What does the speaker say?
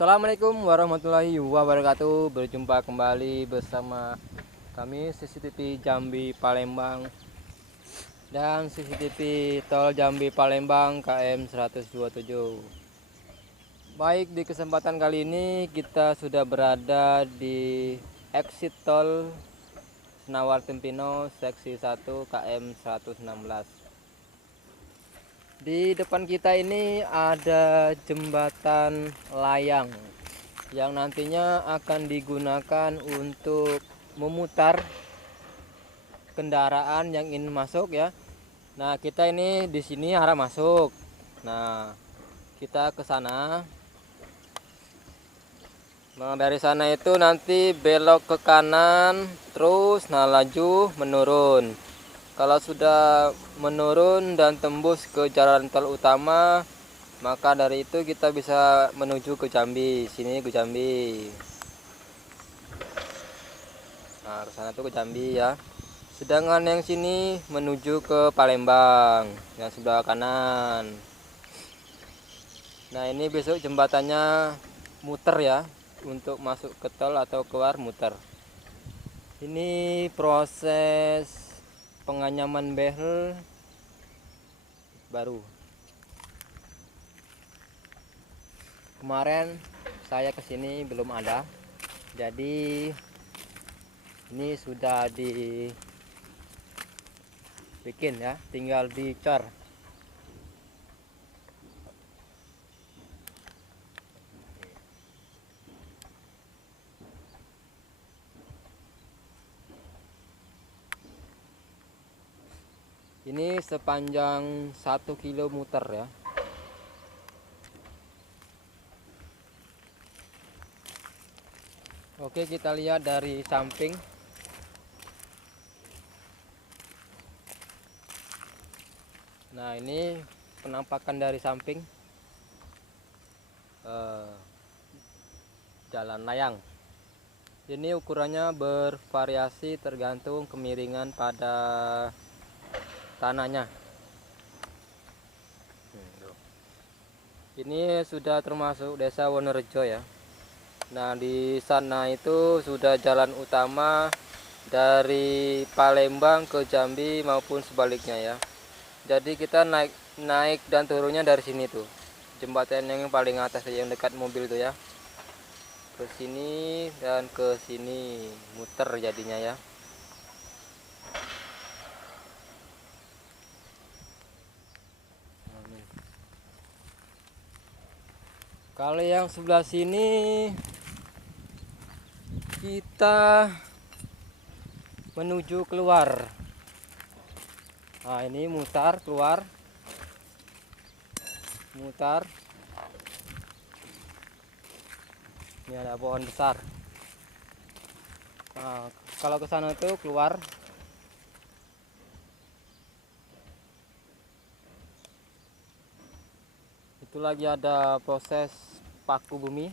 Assalamualaikum warahmatullahi wabarakatuh. Berjumpa kembali bersama kami CCTV Jambi Palembang dan CCTV Tol Jambi Palembang KM 127. Baik, di kesempatan kali ini kita sudah berada di exit tol Senawar Tempino seksi 1 KM 116. Di depan kita ini ada jembatan layang yang nantinya akan digunakan untuk memutar kendaraan yang ingin masuk ya. Nah, kita ini di sini arah masuk. Nah, kita ke sana. Nah, dari sana itu nanti belok ke kanan, terus laju menurun. Kalau sudah menurun dan tembus ke jalan tol utama, maka dari itu kita bisa menuju ke Jambi. Sini ke Jambi. Nah, ke sana tuh ke Jambi ya. Sedangkan yang sini menuju ke Palembang, yang sebelah kanan. Nah, ini besok jembatannya muter ya, untuk masuk ke tol atau keluar muter. Ini proses penganyaman behel baru. Kemarin saya kesini belum ada, jadi ini sudah dibikin ya, tinggal dicor. Ini sepanjang 1 kilometer ya. Oke, kita lihat dari samping. Nah, ini penampakan dari samping jalan layang. Ini ukurannya bervariasi tergantung kemiringan pada tanahnya. Ini sudah termasuk desa Wonorejo ya. Nah, di sana itu sudah jalan utama dari Palembang ke Jambi maupun sebaliknya ya. Jadi kita naik dan turunnya dari sini tuh. Jembatan yang paling atas yang dekat mobil tuh ya. Ke sini dan ke sini muter jadinya ya. Kalau yang sebelah sini kita menuju keluar. Nah, ini mutar keluar. Mutar. Ini ada pohon besar. Nah, kalau ke sana tuh keluar. Itu lagi ada proses paku bumi.